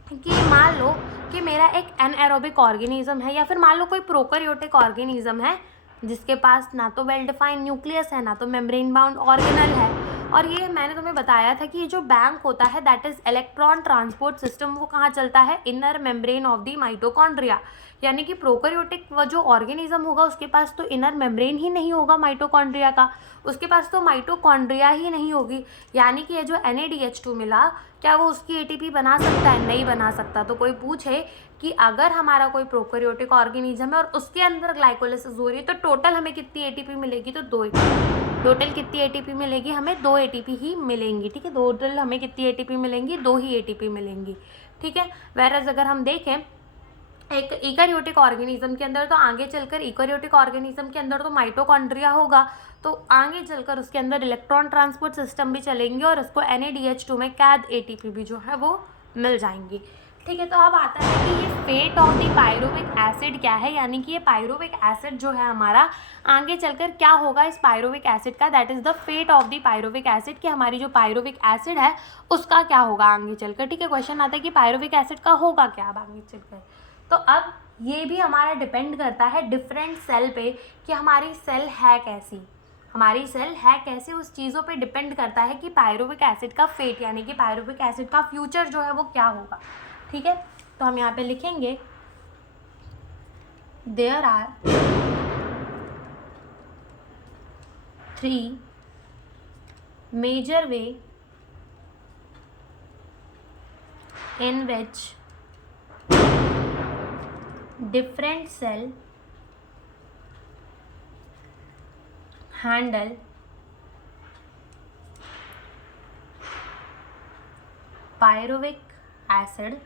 कि मान लो कि मेरा एक एनएरोबिक ऑर्गेनिज्म है, या फिर मान लो कोई प्रोकैरियोटिक ऑर्गेनिज्म है जिसके पास ना तो वेल डिफाइंड न्यूक्लियस है, ना तो मेम्ब्रेन बाउंड ऑर्गेनल है। और ये मैंने तुम्हें बताया था कि ये जो बैंक होता है, that is electron transport system, वो कहाँ चलता है? Inner membrane of the mitochondria. यानी कि प्रोकैरियोटिक वो जो ऑर्गेनिज्म होगा उसके पास तो इनर मेम्ब्रेन ही नहीं होगा माइटोकॉन्ड्रिया का, उसके पास तो माइटोकॉन्ड्रिया ही नहीं होगी। यानी कि ये जो NADH2 मिला, क्या वो उसकी एटीपी बना सकता है? नहीं बना सकता। तो कोई पूछे कि अगर हमारा कोई प्रोकैरियोटिक ऑर्गेनिज्म है और उसके अंदर ग्लाइकोलिसिस हो रही है, तो टोटल हमें कितनी एटीपी मिलेगी? तो 2 एटीपी। टोटल कितनी एटीपी मिलेगी हमें? 2 एटीपी ही मिलेंगी। ठीक है, टोटल हमें कितनी एटीपी मिलेंगी? 2 ही एटीपी मिलेंगी। ठीक है, वेरएज अगर हम देखें एक इकैरियोटिक ऑर्गेनिज्म के अंदर, तो आगे चलकर इकैरियोटिक ऑर्गेनिज्म के अंदर तो माइटोकॉन्ड्रिया होगा, तो आगे चलकर उसके अंदर इलेक्ट्रॉन ट्रांसपोर्ट सिस्टम भी चलेंगे, और उसको NADH2 में कैद एटीपी भी जो है वो मिल जाएंगी। ठीक है, तो अब आता है कि ये fate of the pyruvic acid क्या है, यानी कि ये पायरुविक एसिड जो है हमारा आगे चलकर क्या होगा इस पायरुविक एसिड का, that is the fate of the pyruvic acid, कि हमारी जो पायरुविक एसिड है उसका क्या होगा आगे चलकर। ठीक है, क्वेश्चन आता है कि पायरुविक एसिड का होगा क्या अब आगे चलकर। तो अब ये भी हमारा डिपेंड करता है डिफरेंट सेल पे, कि हमारी सेल है कैसी, हमारी सेल है कैसे, उस चीज़ों पे डिपेंड करता है कि पायरुविक एसिड का फेट, यानी कि पायरुविक एसिड का फ्यूचर जो है वो क्या होगा। ठीक है, तो हम यहाँ पे लिखेंगे there are 3 major way in which different cell handle pyruvic acid।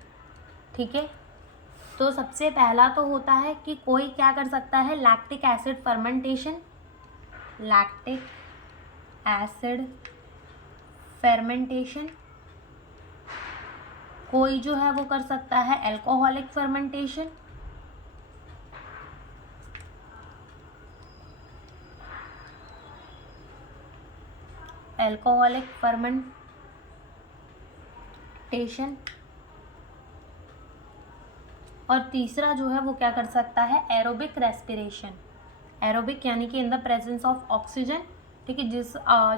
ठीक है, तो सबसे पहला तो होता है कि कोई क्या कर सकता है, lactic acid fermentation, lactic acid fermentation. कोई जो है वो कर सकता है एल्कोहलिक फर्मेंटेशन, एल्कोहलिक फर्मेंटेशन। और तीसरा जो है वो क्या कर सकता है, एरोबिक रेस्पिरेशन। एरोबिक यानी कि in the presence of oxygen, ठीक है। जो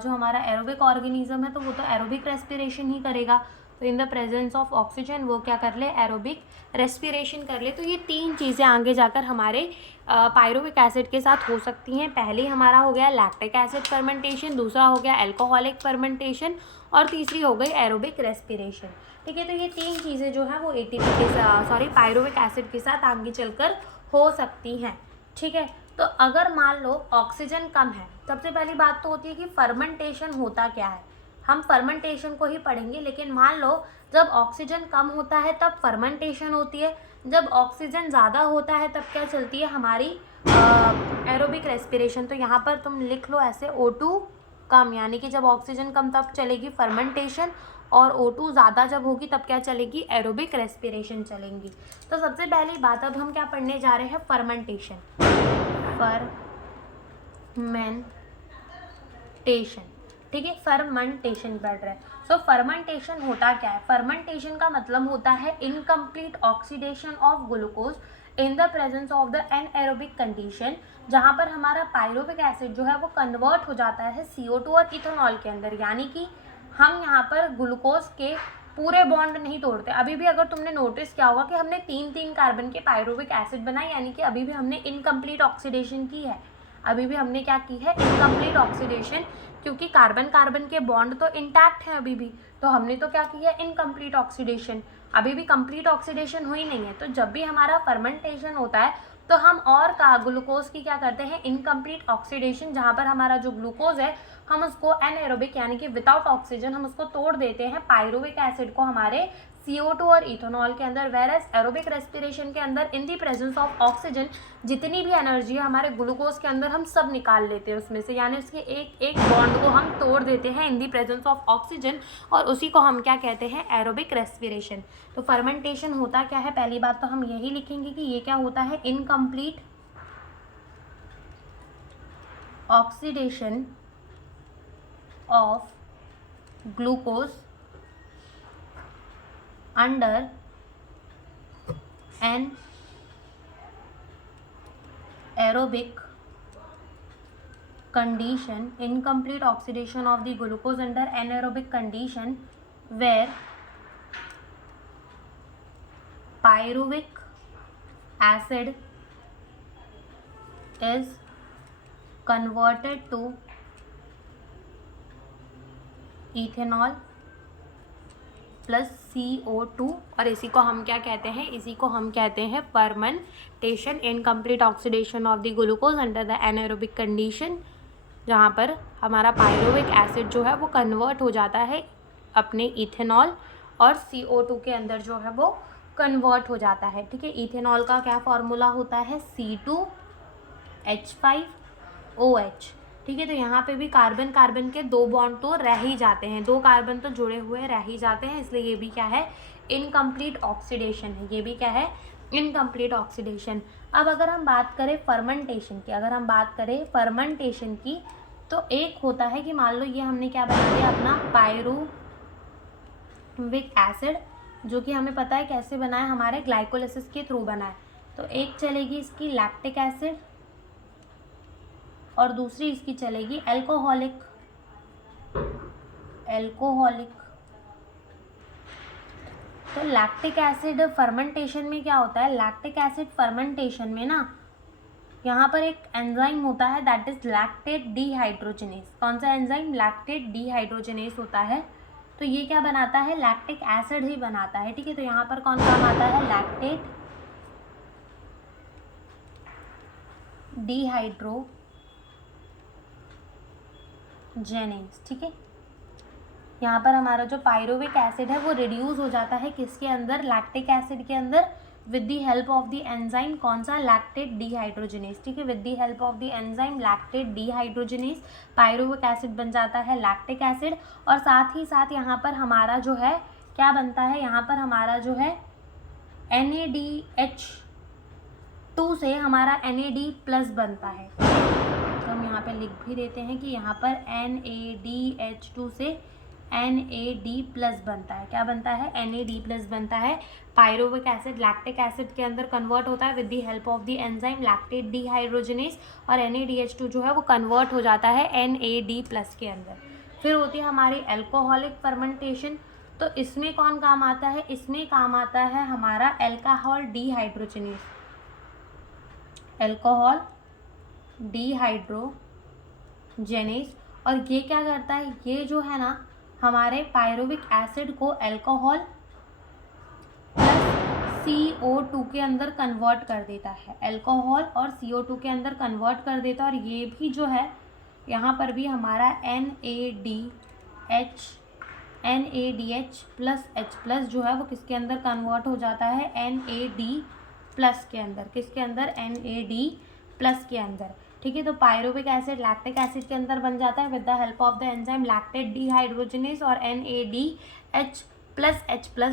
हमारा एरोबिक ऑर्गेनिज्म है तो वो तो एरोबिक रेस्पिरेशन ही करेगा, तो in the presence of oxygen वो क्या कर ले, एरोबिक रेस्पिरेशन कर ले। तो ये तीन चीज़ें आगे जाकर हमारे पायरुविक एसिड के साथ हो सकती हैं। पहले हमारा हो गया लैक्टिक एसिड फर्मेंटेशन, दूसरा हो गया एल्कोहलिक फर्मेंटेशन, और तीसरी हो गई एरोबिक रेस्पिरेशन, ठीक है। तो ये तीन चीज़ें जो है वो एटीपी के साथ, पायरुविक एसिड के साथ आगे चलकर हो सकती हैं, ठीक है। तो अगर मान लो ऑक्सीजन कम है, सबसे पहली बात तो होती है कि फर्मेंटेशन होता क्या है। हम फर्मेंटेशन को ही पढ़ेंगे, लेकिन मान लो जब ऑक्सीजन कम होता है तब फर्मेंटेशन होती है, जब ऑक्सीजन ज़्यादा होता है तब क्या चलती है हमारी एरोबिक रेस्पिरेशन। तो यहाँ पर तुम लिख लो ऐसे, O2 कम, यानी कि जब ऑक्सीजन कम तब चलेगी फर्मेंटेशन, और O2 ज़्यादा जब होगी तब क्या चलेगी, एरोबिक रेस्पिरेशन चलेंगी। तो सबसे पहली बात अब हम क्या पढ़ने जा रहे हैं, फर्मेंटेशन। फर्मेंटेशन, ठीक है, फर्मेंटेशन पढ़ रहे हैं। सो फर्मेंटेशन होता क्या है, फर्मेंटेशन का मतलब होता है incomplete oxidation of glucose in the presence of the anaerobic condition, जहाँ पर हमारा पायरुविक एसिड जो है वो कन्वर्ट हो जाता है CO2 और इथेनॉल के अंदर। यानी कि हम यहाँ पर ग्लूकोज के पूरे बॉन्ड नहीं तोड़ते। अभी भी अगर तुमने नोटिस किया होगा कि हमने 3-3 कार्बन के पायरुविक एसिड बनाए, यानी कि अभी भी हमने इनकम्प्लीट ऑक्सीडेशन की है, अभी भी हमने क्या की है, इनकम्प्लीट ऑक्सीडेशन, क्योंकि कार्बन कार्बन के बॉन्ड तो इंटैक्ट हैं अभी भी, तो हमने तो क्या किया है, इनकम्प्लीट ऑक्सीडेशन। अभी भी कंप्लीट ऑक्सीडेशन हुई नहीं है। तो जब भी हमारा फर्मेंटेशन होता है तो हम और का ग्लूकोज की क्या करते हैं, इनकम्प्लीट ऑक्सीडेशन, जहाँ पर हमारा जो ग्लूकोज है हम उसको एनएरोबिक यानी कि विदाउट ऑक्सीजन हम उसको तोड़ देते हैं पायरुविक एसिड को हमारे CO2 और इथेनॉल के अंदर। वेरएज एरोबिक रेस्पिरेशन के अंदर इन दी प्रेजेंस ऑफ ऑक्सीजन जितनी भी एनर्जी है हमारे ग्लूकोज के अंदर हम सब निकाल लेते हैं उसमें से, यानी उसके एक एक बॉन्ड को हम तोड़ देते हैं इन दी प्रेजेंस ऑफ ऑक्सीजन, और उसी को हम क्या कहते हैं, एरोबिक रेस्पिरेशन। तो फर्मेंटेशन होता क्या है, पहली बात तो हम यही लिखेंगे कि ये क्या होता है, incomplete oxidation of glucose under an aerobic condition, incomplete oxidation of the glucose under anaerobic condition where pyruvic acid is converted to ethanol plus CO2, और इसी को हम क्या कहते हैं, इसी को हम कहते हैं fermentation, incomplete oxidation of the glucose under the anaerobic condition, जहाँ पर हमारा पायरुविक एसिड जो है वो कन्वर्ट हो जाता है अपने इथेनॉल और CO2 के अंदर जो है वो कन्वर्ट हो जाता है, ठीक है। इथेनॉल का क्या फॉर्मूला होता है, C2H5OH, ठीक है। तो यहाँ पे भी कार्बन कार्बन के दो बॉन्ड तो रह ही जाते हैं, दो कार्बन तो जुड़े हुए रह ही जाते हैं, इसलिए ये भी क्या है, इनकम्प्लीट ऑक्सीडेशन है, ये भी क्या है, इनकम्प्लीट ऑक्सीडेशन। अब अगर हम बात करें फर्मेंटेशन की, तो एक होता है कि मान लो ये हमने क्या बना दिया, अपना पायरुविक एसिड, जो कि हमें पता है कैसे बना है, हमारे ग्लाइकोलिसिस के थ्रू बना है। तो एक चलेगी इसकी लैक्टिक एसिड और दूसरी इसकी चलेगी एल्कोहलिक। तो लैक्टिक एसिड फर्मेंटेशन में क्या होता है, लैक्टिक एसिड फर्मेंटेशन में ना यहाँ पर एक एंजाइम होता है दैट इज लैक्टेट डिहाइड्रोजनेस। कौन सा एंजाइम, लैक्टेट डिहाइड्रोजनेस होता है। तो ये क्या बनाता है, लैक्टिक एसिड ही बनाता है, ठीक है। तो यहाँ पर कौन काम आता है, लैक्टेट डिहाइड्रोजनेस, ठीक है। यहाँ पर हमारा जो पायरुविक एसिड है वो रिड्यूस हो जाता है किसके अंदर, लैक्टिक एसिड के अंदर, with the help of the enzyme, कौन सा, लैक्टेट डिहाइड्रोजिनेज, ठीक है, with the help of the enzyme lactate dehydrogenase pyruvic acid बन जाता है लैक्टिक एसिड। और साथ ही साथ यहाँ पर हमारा जो है क्या बनता है, यहाँ पर हमारा जो है NaDH2 से हमारा NAD+ बनता है। तो हम यहाँ पे लिख भी देते हैं कि यहाँ पर NaDH2 से NAD+ बनता है। क्या बनता है, NAD+ बनता है। पायरुविक एसिड लैक्टिक एसिड के अंदर कन्वर्ट होता है with the help of the enzyme lactate dehydrogenase, और NaDH2 जो है वो कन्वर्ट हो जाता है NAD+ के अंदर। फिर होती है हमारी एल्कोहलिक फर्मेंटेशन। तो इसमें कौन काम आता है, इसमें काम आता है हमारा अल्कोहल डिहाइड्रोजिनेज, अल्कोहल डिहाइड्रोजिनेज। और ये क्या करता है, ये जो है ना हमारे पायरुविक एसिड को अल्कोहल CO2 के अंदर कन्वर्ट कर देता है, अल्कोहल और CO2 के अंदर कन्वर्ट कर देता है। और ये भी जो है यहाँ पर भी हमारा NADH+H+ जो है वो किसके अंदर कन्वर्ट हो जाता है, NAD+ के अंदर, किसके अंदर, NAD+ के अंदर, ठीक है। तो पायरुविक एसिड लैक्टिक एसिड के अंदर बन जाता है with the help of the enzyme lactate dehydrogenase, और NADH+H+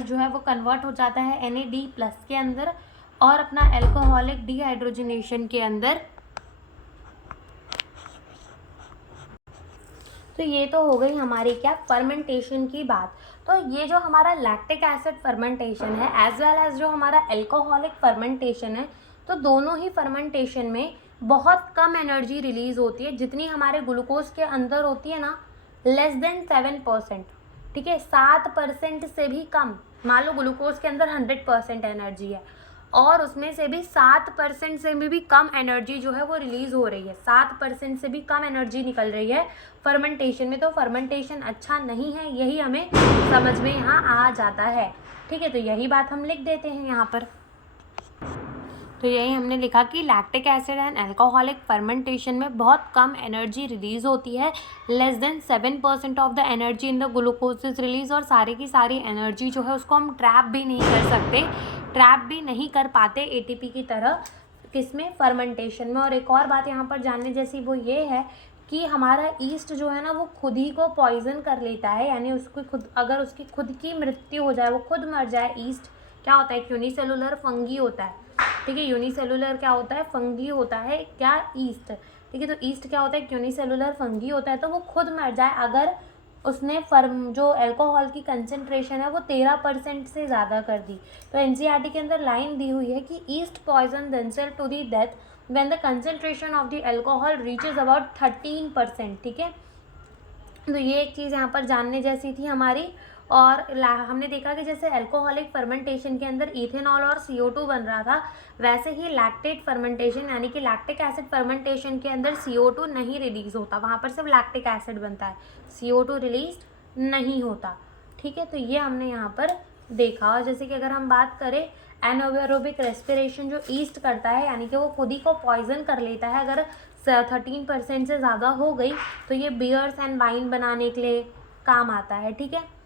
जो है वो कन्वर्ट हो जाता है NAD+ के अंदर और अपना एल्कोहलिक डिहाइड्रोजिनेशन के अंदर। तो ये तो हो गई हमारी क्या, फर्मेंटेशन की बात। तो ये जो हमारा लैक्टिक एसिड फर्मेंटेशन है एज वेल एज जो हमारा एल्कोहलिक फर्मेंटेशन है, तो दोनों ही फर्मेंटेशन में बहुत कम एनर्जी रिलीज होती है, जितनी हमारे ग्लूकोज के अंदर होती है ना, लेस देन 7%, ठीक है, 7% से भी कम। मान लो ग्लूकोज के अंदर 100% एनर्जी है और उसमें से भी 7% से भी कम एनर्जी जो है वो रिलीज़ हो रही है, 7% से भी कम एनर्जी निकल रही है फर्मेंटेशन में। तो फर्मेंटेशन अच्छा नहीं है, यही हमें समझ में यहाँ आ जाता है, ठीक है। तो यही बात हम लिख देते हैं यहाँ पर। तो यही हमने लिखा कि lactic acid and alcoholic fermentation में बहुत कम एनर्जी रिलीज होती है, less than 7% of the energy in the glucose is release. और सारी की सारी एनर्जी जो है उसको हम ट्रैप भी नहीं कर सकते, ट्रैप भी नहीं कर पाते ATP की तरह, किसमें, फर्मेंटेशन में। और एक और बात यहाँ पर जानने जैसी वो ये है कि हमारा ईस्ट जो है ना वो खुद ही को पॉइजन कर लेता है, यानी उसको खुद, अगर उसकी खुद की मृत्यु हो जाए, वो खुद मर जाए, ईस्ट क्या होता है, यूनिसेलुलर फंगी होता है, ठीक है। यूनिसेलुलर क्या होता है, फंगी होता है, क्या, ईस्ट, ठीक है। तो ईस्ट क्या होता है, यूनिसेलुलर फंगी होता है। तो वो खुद मर जाए अगर उसने जो अल्कोहल की कंसंट्रेशन है वो 13% से ज़्यादा कर दी। तो NCERT के अंदर लाइन दी हुई है कि yeast poison themselves to the death when the concentration of the alcohol reaches about 13%, ठीक है। तो ये एक चीज़ यहाँ पर जानने जैसी थी हमारी। और हमने देखा कि जैसे अल्कोहलिक फर्मेंटेशन के अंदर इथेनॉल और CO2 बन रहा था, वैसे ही लैक्टेट फर्मेंटेशन यानी कि लैक्टिक एसिड फर्मेंटेशन के अंदर CO2 नहीं रिलीज होता, वहाँ पर सिर्फ लैक्टिक एसिड बनता है, CO2 रिलीज नहीं होता, ठीक है। तो ये हमने यहाँ पर देखा। और जैसे कि अगर हम बात करें एनाएरोबिक रेस्पिरेशन जो ईस्ट करता है, यानी कि वो खुद ही को पॉइजन कर लेता है, अगर 13% से ज़्यादा हो गई तो ये बियर्स एंड वाइन बनाने के लिए काम आता है, ठीक है।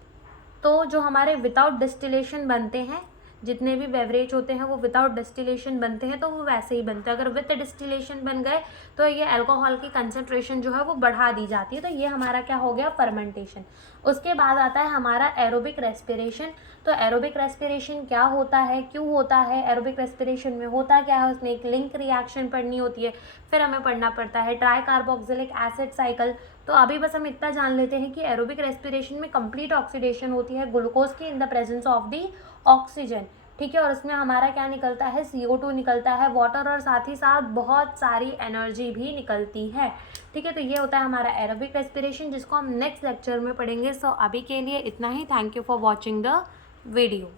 तो जो हमारे विदाउट डिस्टिलेशन बनते हैं, जितने भी बेवरेज होते हैं वो विदाउट डिस्टिलेशन बनते हैं, तो वो वैसे ही बनते हैं। अगर विद डिस्टिलेशन बन गए तो ये अल्कोहल की कंसंट्रेशन जो है वो बढ़ा दी जाती है। तो ये हमारा क्या हो गया, फर्मेंटेशन। उसके बाद आता है हमारा एरोबिक रेस्पिरेशन। तो एरोबिक रेस्पिरेशन क्या होता है, क्यों होता है, एरोबिक रेस्पिरेशन में होता क्या है, उसमें एक लिंक रिएक्शन पढ़नी होती है, फिर हमें पढ़ना पड़ता है ट्राई कार्बोक्सिलिक एसिड साइकिल। तो अभी बस हम इतना जान लेते हैं कि एरोबिक रेस्पिरेशन में कंप्लीट ऑक्सीडेशन होती है ग्लूकोज की in the presence of the oxygen, ठीक है। और उसमें हमारा क्या निकलता है, CO2 निकलता है, वाटर, और साथ ही साथ बहुत सारी एनर्जी भी निकलती है, ठीक है। तो ये होता है हमारा एरोबिक रेस्पिरेशन, जिसको हम नेक्स्ट लेक्चर में पढ़ेंगे। सो अभी के लिए इतना ही। Thank you for watching the video.